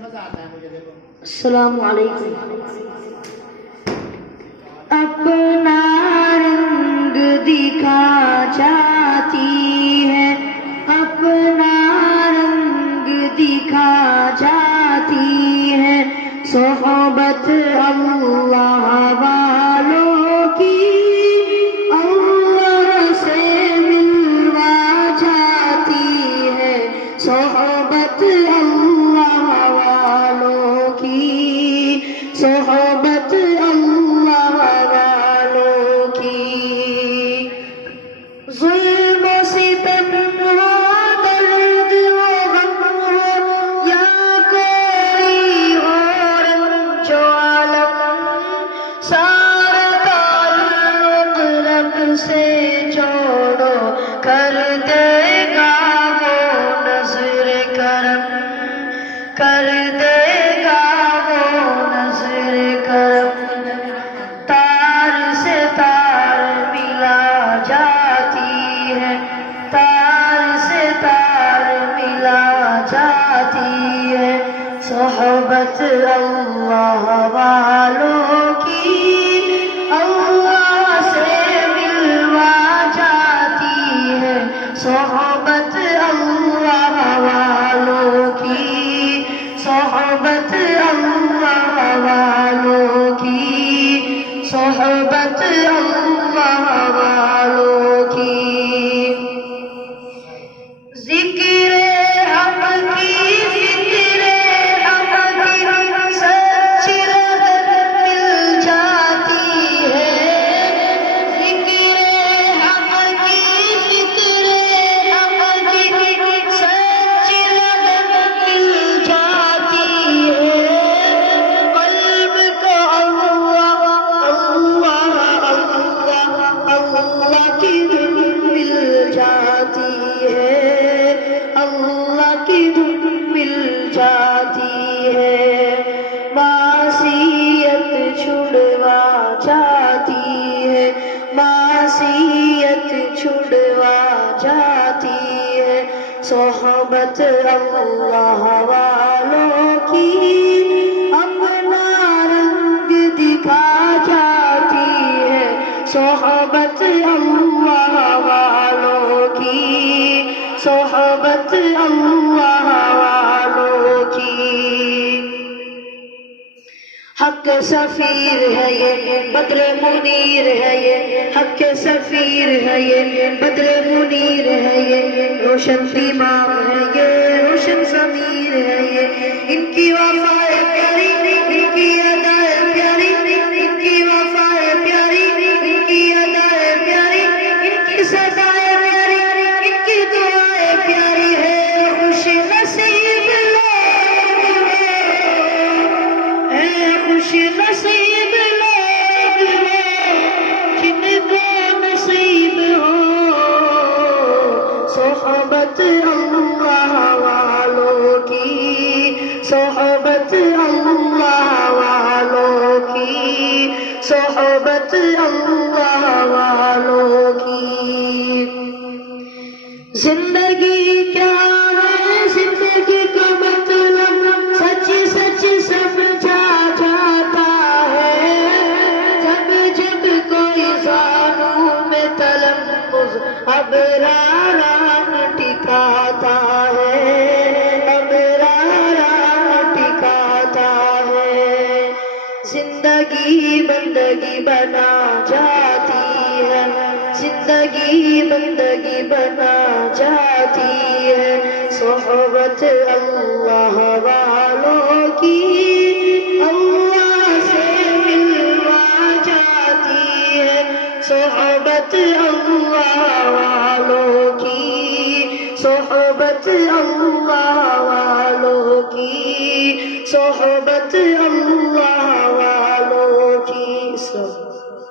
السلام علیکم. اپنا رنگ دکھا جاتی ہے، اپنا رنگ دکھا جاتی ہے، صحبت اللہ والوں کی اللہ سے ملوا جاتی ہے، صحبت اللہ والوں کی، صحبت اللہ والوں کی. ظلم و ستم ہو، درد و غم ہو، یا کوئی اور رنج و الم، سارا تعلق رب سے جوڑو، کر دے گا وہ نظر کرم، کر دے گا وہ نظر کرم. تار سے تار ملا جاتی ہے، تار سے تار ملا جاتی ہے، صحبت اللہ والوں کی اللہ سے ملوا جاتی ہے، صحبت اللہ والوں کی، صحبت اللہ والوں کی، صحبت اللہ والوں کی. ذکر حق کی، ذکر حق کی سچی لذت مل جاتی ہے، ذکر حق کی، ذکر حق کی سچی لذت مل جاتی ہے، قلب کو اللہ کی دھن مل جاتی ہے، اللہ کی دھن مل جاتی ہے. معصیت چھڑوا جاتی ہے، معصیت چھڑوا جاتی ہے، صحبت اللہ والوں کی اپنا رنگ دکھا جاتی ہے، صحبت اللہ والوں کی، صحبت اللہ والوں کی. حق سفیر ہے یہ بدر منیر ہے، یہ حق سفیر ہے یہ بدر منیر ہے، یہ روشن دماغ ہے، یہ روشن ضمیر ہے، یہ ان کی وفائے پیاری، ان کی ادائے پیاری، ان کی وفائے پیاری، ان کی ادائے پیاری، ان کی سزائے پیاری، ان کی دعائیں پیاری ہے. خوش نصیب لوگ ہیں، خوش نصیب لوگ ہیں، جن کو نصیب ہو صحبت اللہ والوں کی، صحبت اللہ والوں کی، صحبت اللہ والوں کی. زندگی کیا ہے، زندگی کا مطلب سچ سچ سمجھا جاتا ہے، جب جب کوئی زانوں میں تلفظ ابراران ٹکاتا ہے، ابراران ٹکاتا ہے. زندگی بندگی بنا جاتی ہے، زندگی بندگی بنا جاتی ہے، صحبت اللہ والوں کی اللہ سے ملوا جاتی ہے، صحبت اللہ والوں کی، صحبت اللہ والوں کی، صحبت اللہ